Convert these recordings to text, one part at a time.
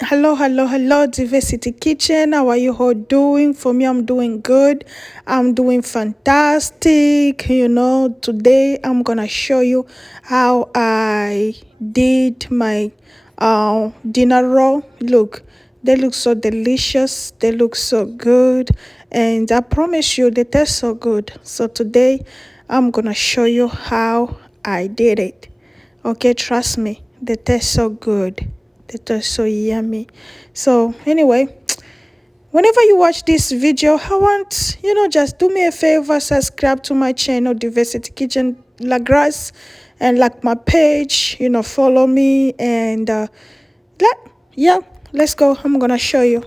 Hello, Diversity Kitchen. How are you all doing? For me, I'm doing good. I'm doing fantastic. Today I'm gonna show you how I did my dinner roll. Look, they look so delicious. They look so good, and I promise you, they taste so good. So today, I'm gonna show you how I did it. Okay, trust me, they taste so good. They taste so yummy. So anyway, whenever you watch this video, I want, just do me a favor, subscribe to my channel, Diversity Kitchen La Grace, and like my page, follow me, and yeah, let's go. I'm gonna show you.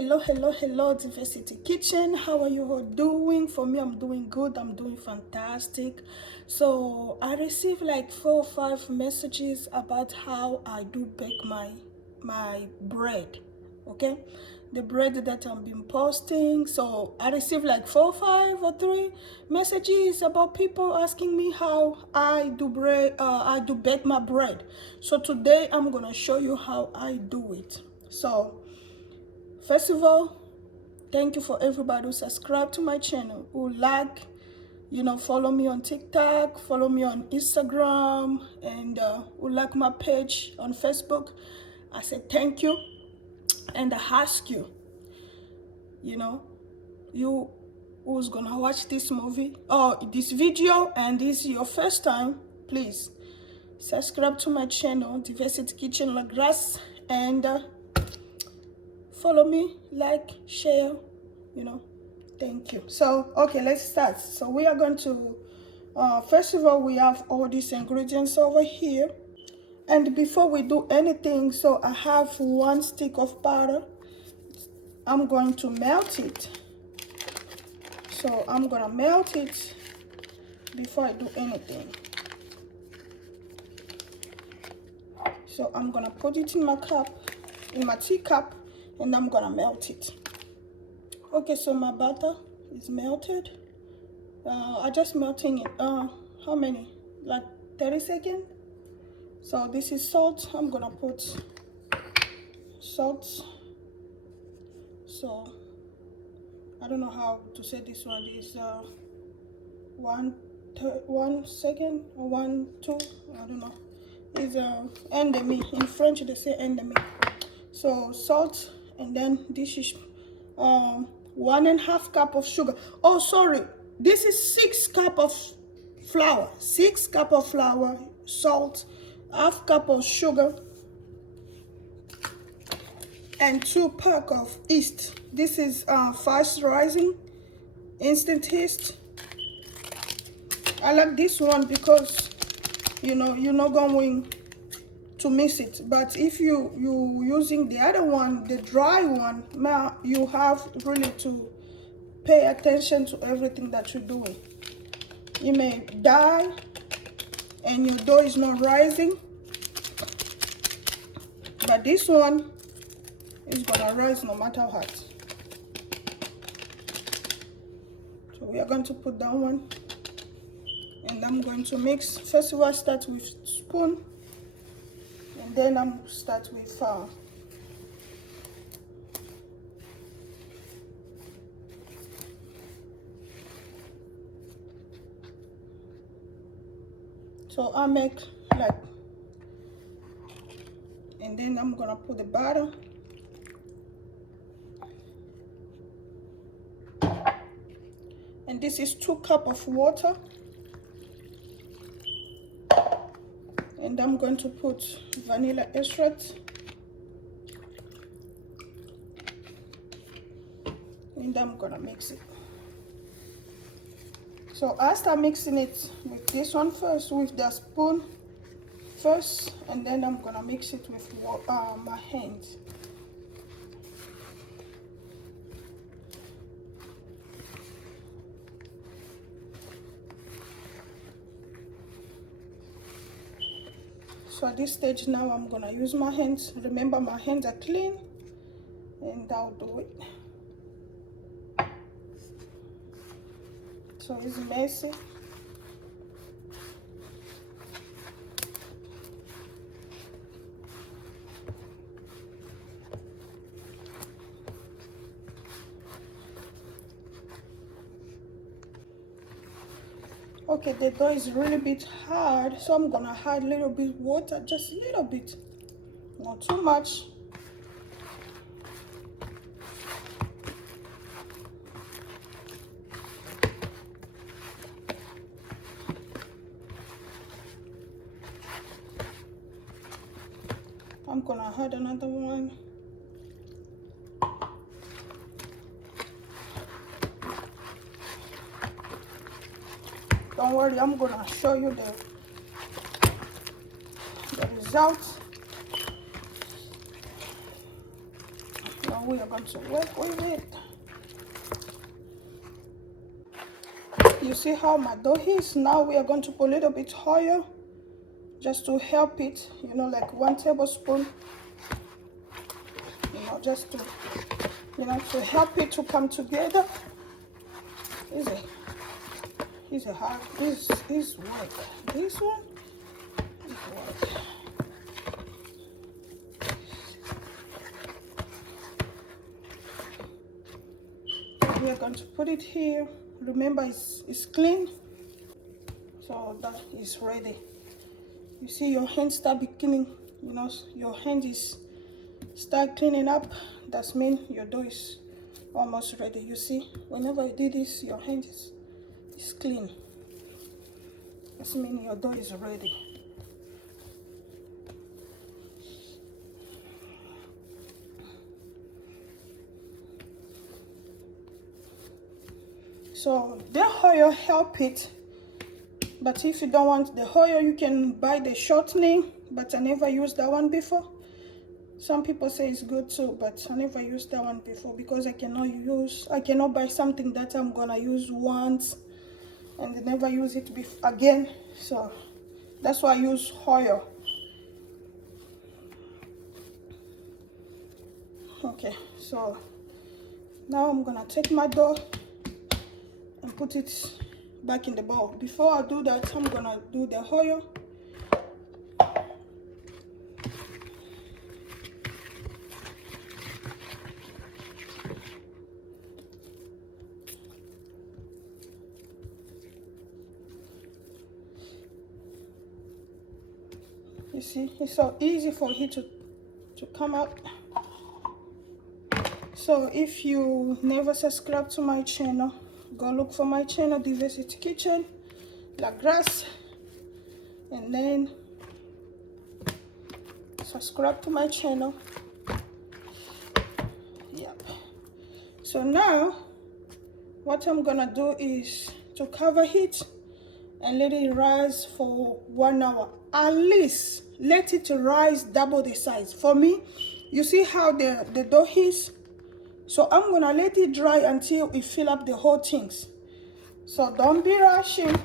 Hello, Diversity Kitchen. How are you all doing? For me, I'm doing good. I'm doing fantastic. So I received like 4 or 5 messages about how I do bake my bread. Okay, the bread that I've been posting. So I received like 4, 5 or 3 messages about people asking me how I do bread. I do bake my bread. So today I'm gonna show you how I do it. So first of all, thank you for everybody who subscribed to my channel, who follow me on TikTok, follow me on Instagram, and who like my page on Facebook. I said thank you, and I ask you, you who's gonna watch this movie or this video, and this is your first time, please subscribe to my channel, Diversity Kitchen La Grace, and follow me, like, share, thank you. So okay, let's start. So we are going to first of all, we have all these ingredients over here, and before we do anything, so I have 1 stick of butter. I'm going to melt it. So I'm gonna melt it before I do anything. So I'm gonna put it in my cup, in my teacup, and I'm gonna melt it. Okay, so my butter is melted. I just melting it. How many? Like 30 seconds. So this is salt. I'm gonna put salt. So I don't know how to say this one. Is 1 second or 1, 2. I don't know. Is endemi. In French they say endemi. So salt, and then this is 1.5 cup of sugar. Oh, sorry, this is 6 cup of flour. 6 cup of flour, salt, half cup of sugar, and 2 pack of yeast. This is fast rising instant yeast. I like this one because you're not going to miss it. But if you using the other one, the dry one, now you have really to pay attention to everything that you're doing. You may die and your dough is not rising, but this one is gonna rise no matter what. So we are going to put that one, and I'm going to mix. First of all, I start with spoon, and then I'm start with so I make like, and then I'm gonna put the butter, and this is 2 cups of water, and I'm going to put vanilla extract, and I'm gonna mix it. So I start mixing it with this one first, with the spoon first, and then I'm gonna mix it with my hands. So at this stage now, I'm gonna use my hands. Remember, my hands are clean, and I'll do it. So it's messy. Okay, the dough is really bit hard, so I'm gonna add a little bit water, just a little bit, not too much. I'm gonna add another one. Don't worry, I'm gonna show you the results. Now we are going to work with it. You see how my dough is? Now we are going to put a little bit oil just to help it, you know, like 1 tablespoon, you know, just to, you know, to help it to come together. Is a hard, is work. This one is work. We are going to put it here. Remember, it's clean, so that is ready. You see your hand start beginning, you know, your hand is start cleaning up. That means your dough is almost ready. You see, whenever you do this, your hand is clean. That means your dough is ready. So the oil help it, but if you don't want the oil, you can buy the shortening, but I never used that one before. Some people say it's good too, but I never used that one before because I cannot buy something that I'm gonna use once and never use it again. So that's why I use oil. Okay, so now I'm gonna take my dough and put it back in the bowl. Before I do that, I'm gonna do the oil. You see, it's so easy for it to come out. So if you never subscribe to my channel, go look for my channel, Diversity Kitchen, La Grace, and then subscribe to my channel. Yep. So now what I'm gonna do is to cover it and let it rise for 1 hour. At least let it rise double the size. For me, you see how the dough is? So I'm gonna let it dry until it fill up the whole things. So don't be rushing,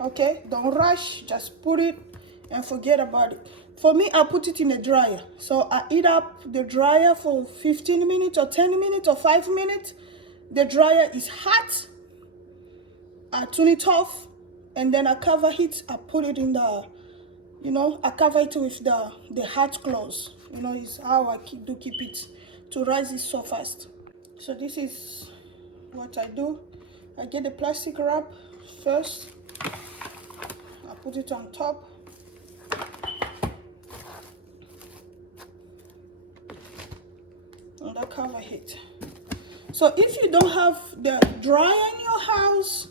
okay? Don't rush, just put it and forget about it. For me, I put it in the dryer. So I heat up the dryer for 15 minutes or 10 minutes or 5 minutes. The dryer is hot. I turn it off and then I cover it. I put it in the, you know, I cover it with the hot clothes. You know, it's how I keep it to rise it so fast. So this is what I do. I get the plastic wrap first. I put it on top. And I cover it. So if you don't have the dryer in your house,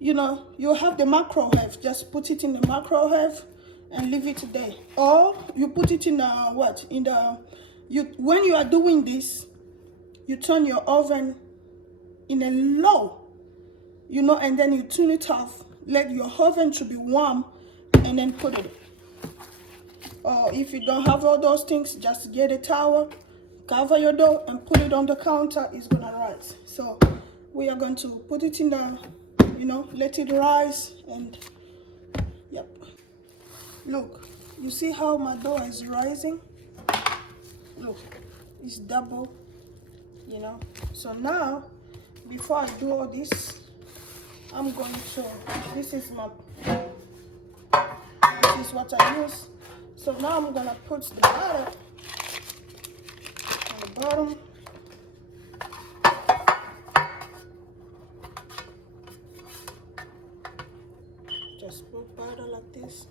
you know, you have the microwave. Just put it in the microwave and leave it there. Or you put it in when you are doing this, you turn your oven in a low, you know, and then you turn it off. Let your oven to be warm and then put it. Or if you don't have all those things, just get a towel, cover your dough and put it on the counter. It's gonna rise. So we are going to put it in the, you know, let it rise. And yep, look, you see how my dough is rising? Look, it's double, you know. So now before I do all this, I'm going to, this is what I use. So now I'm gonna put the butter on the bottom. just put butter like this.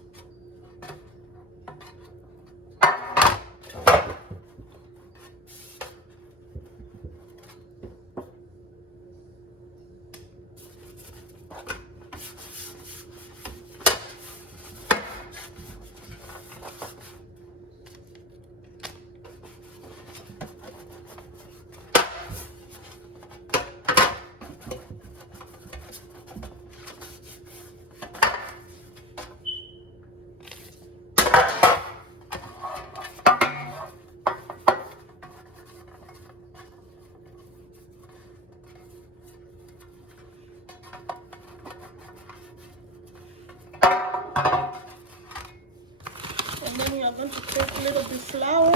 And then we are going to take a little bit flour.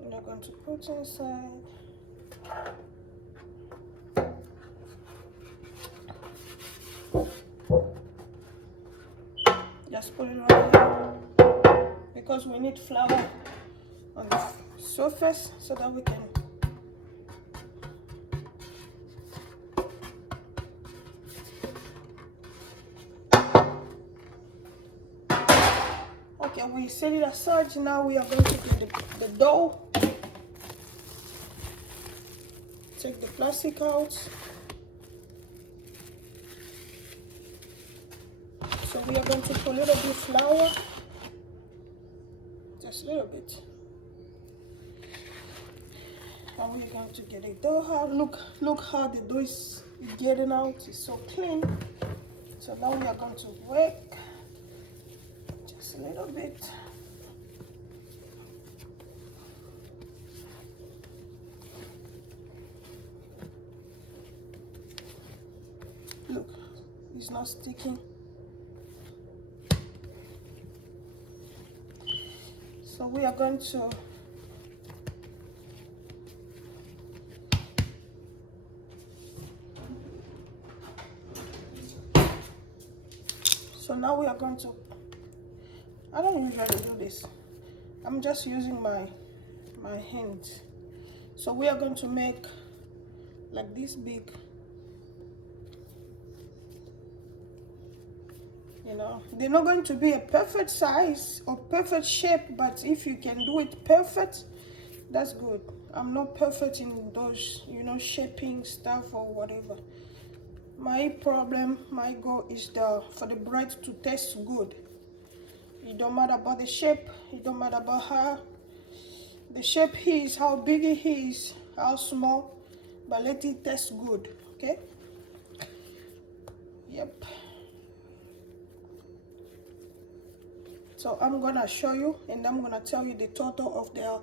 We are going to put inside. Just put it right here because we need flour on the surface so that we can okay, we set it aside. Now we are going to do the dough. Take the plastic out. So we are going to put a little bit of flour, just a little bit. And we're going to get it dough out. Look how the dough is getting out. It's so clean. So now we are going to work just a little bit. Look, it's not sticking. So we are going to now we are going to, I don't usually do this. I'm just using my hands. So we are going to make like this big, you know, they're not going to be a perfect size or perfect shape, but if you can do it perfect, that's good. I'm not perfect in those, you know, shaping stuff or whatever. My goal is for the bread to taste good. It don't matter about the shape, it don't matter about how the shape is, how big it is, how small, but let it taste good, okay? Yep. So I'm gonna show you, and I'm gonna tell you the total of the,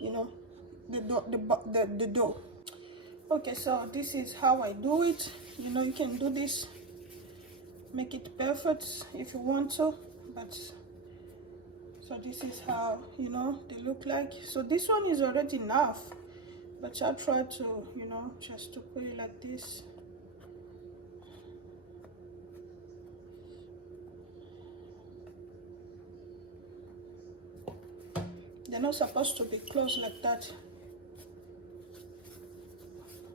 you know, the dough. Okay, so this is how I do it. You know, you can do this, make it perfect if you want to, but so this is how, you know, they look like. So this one is already enough, but I'll try to, you know, just to put it like this. They're not supposed to be close like that.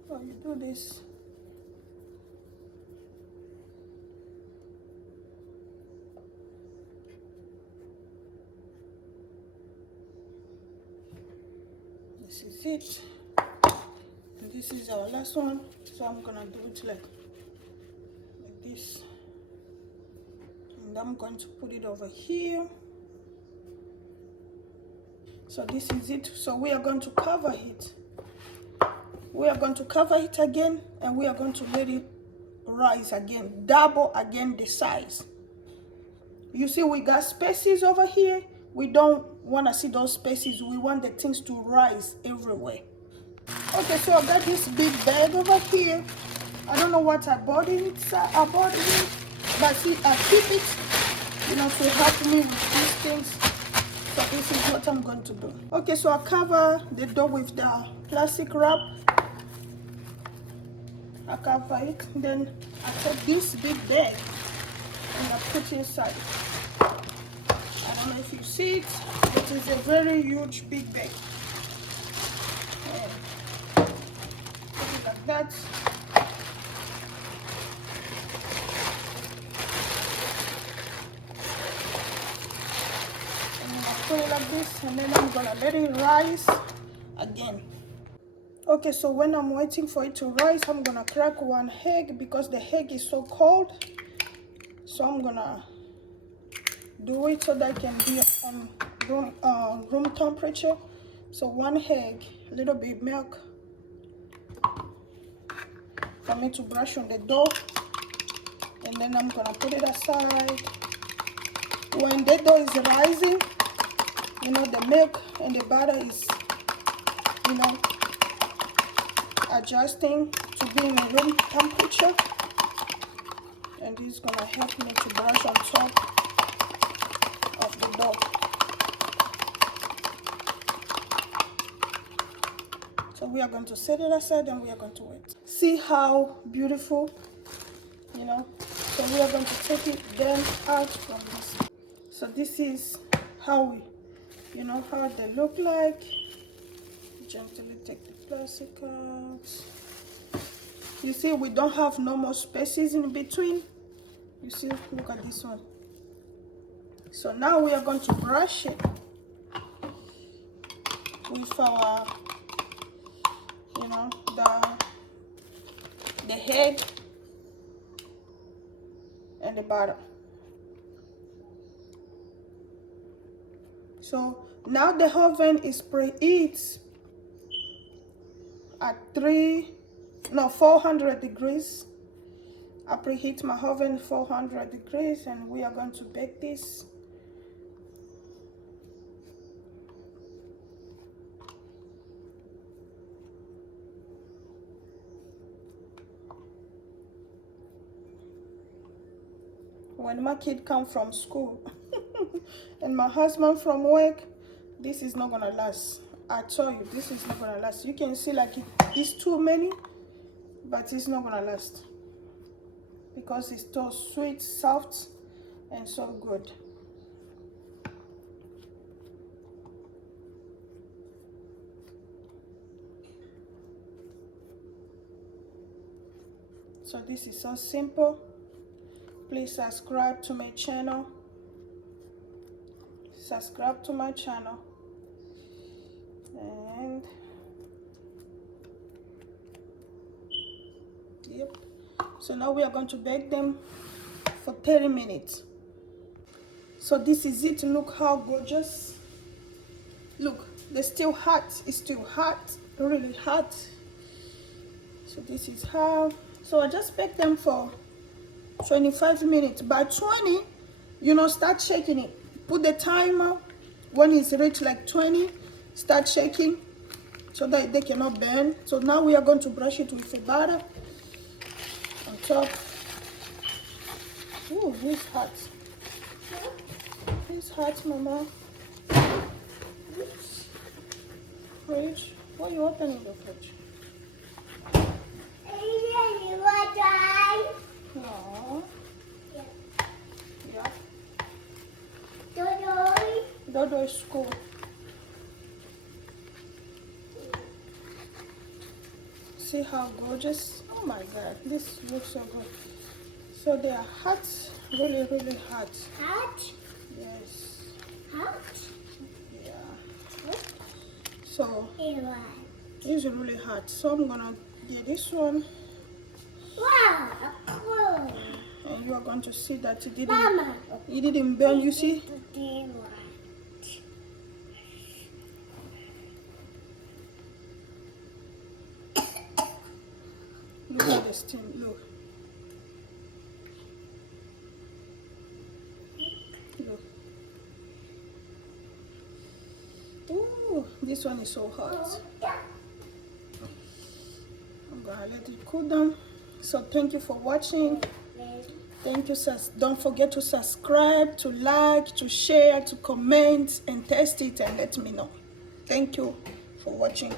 So you do this. This is it. And this is our last one. So I'm gonna do it like this. And I'm going to put it over here. So this is it. So we are going to cover it. We are going to cover it again, and we are going to let it rise again, double again the size. You see, we got spaces over here. We don't want to see those spaces. We want the things to rise everywhere. Okay, so I got this big bag over here. I don't know what I bought it, but see, I keep it, you know, to help me with these things. So this is what I'm going to do. Okay, so I cover the dough with the plastic wrap. I cover it, then I take this big bag and I put inside. I don't know if you see it. It is a very huge big bag. And put it like that. like this, and then I'm gonna let it rise again. Okay, so when I'm waiting for it to rise, I'm gonna crack one egg because the egg is so cold. So I'm gonna do it so that it can be on room temperature. So one egg, a little bit milk for me to brush on the dough, and then I'm gonna put it aside. When the dough is rising, you know, the milk and the butter is, you know, adjusting to be in room temperature, and this is gonna help me to brush on top of the dough. So we are going to set it aside and we are going to wait. See how beautiful, you know. So we are going to take it then out from this. So this is how we, you know, how they look like. Gently take the plastic out. You see, we don't have no more spaces in between. You see, look at this one. So now we are going to brush it with our, you know, the egg and the butter. So now the oven is preheat at 400 degrees. I preheat my oven 400 degrees, and we are going to bake this. When my kid come from school and my husband from work, this is not gonna last. I tell you, this is not gonna last. You can see like it's too many, but it's not gonna last because it's so sweet, soft, and so good. So this is so simple. Please subscribe to my channel. Subscribe to my channel. And yep. So now we are going to bake them for 30 minutes. So this is it. Look how gorgeous. Look, they're still hot. It's still hot, really hot. So this is how. So I just bake them for 25 minutes. By 20, you know, start shaking it. Put the timer when it's reached like 20. Start shaking so that they cannot burn. So now we are going to brush it with the butter on top. Ooh, it's hot. It's hot, Mama. Oops. Fridge. Why are you opening the fridge? No. Yeah. Dodo is school. See how gorgeous? Oh my God, this looks so good. So they are hot, really, really hot. Hot? Yes. Hot? Yeah. So it's really hot. So I'm gonna get this one. Wow. And you are going to see that it didn't burn, you see? Look at the steam, look. Look. Ooh, this one is so hot. I'm gonna let it cool down. So thank you for watching. Thank you. Don't forget to subscribe, to like, to share, to comment, and test it and let me know. Thank you for watching.